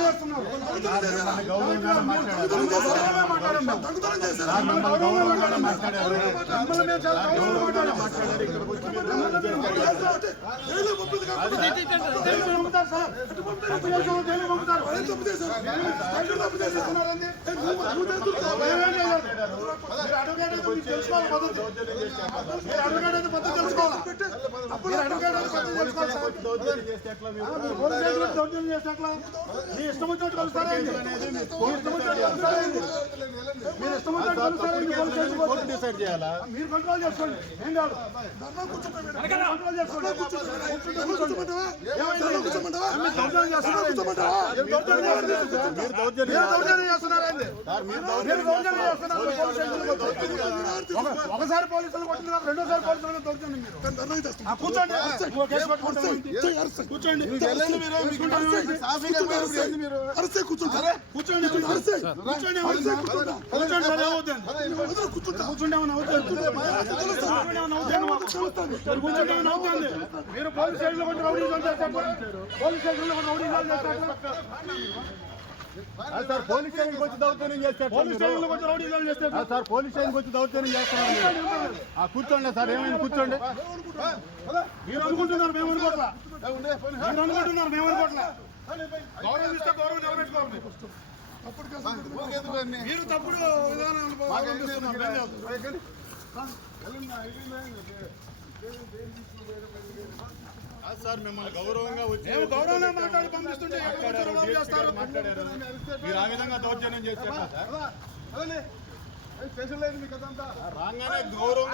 చేస్తున్నారు మీరు కంట్రోల్ చేసుకోండి. ఏం కాదు ఒకసారి పోలీసులు కొట్టినారు, రెండోసారి పోలీసులు దౌర్జన్యం. కూర్చోండి కూర్చోండి మీరు పోలీస్ స్టేషన్లో కొంచెం రౌడీజం చేస్తారు. పోలీస్ స్టేషన్లో కొంచెం రౌడీజం చేస్తారు. సార్ పోలీస్ స్టేషన్కి వచ్చి దౌర్జన్యం చేస్తారు. పోలీస్ స్టేషన్లో కొంచెం రౌడీజం చేస్తారు. సార్ పోలీస్ స్టేషన్కి వచ్చి దౌర్జన్యం చేస్తున్నారు. కూర్చోండి సార్, ఏమైంది కూర్చోండి. మీరు అనుకుంటున్నారు మేము అనుకోవట్లా, మీరు అనుకుంటున్నారు మేము అనుకోవట్లా. గౌరవం ఇస్తే గౌరవం నిలబెట్టుకోవాలి. మీరు తప్పుడు విధానాలు సార్ మిమ్మల్ని గౌరవంగా వచ్చి గౌరవంగా మాట్లాడి పంపిస్తుంటే మీరు ఆ విధంగా దౌర్జన్యం చేస్తారు. రాగానే గౌరవం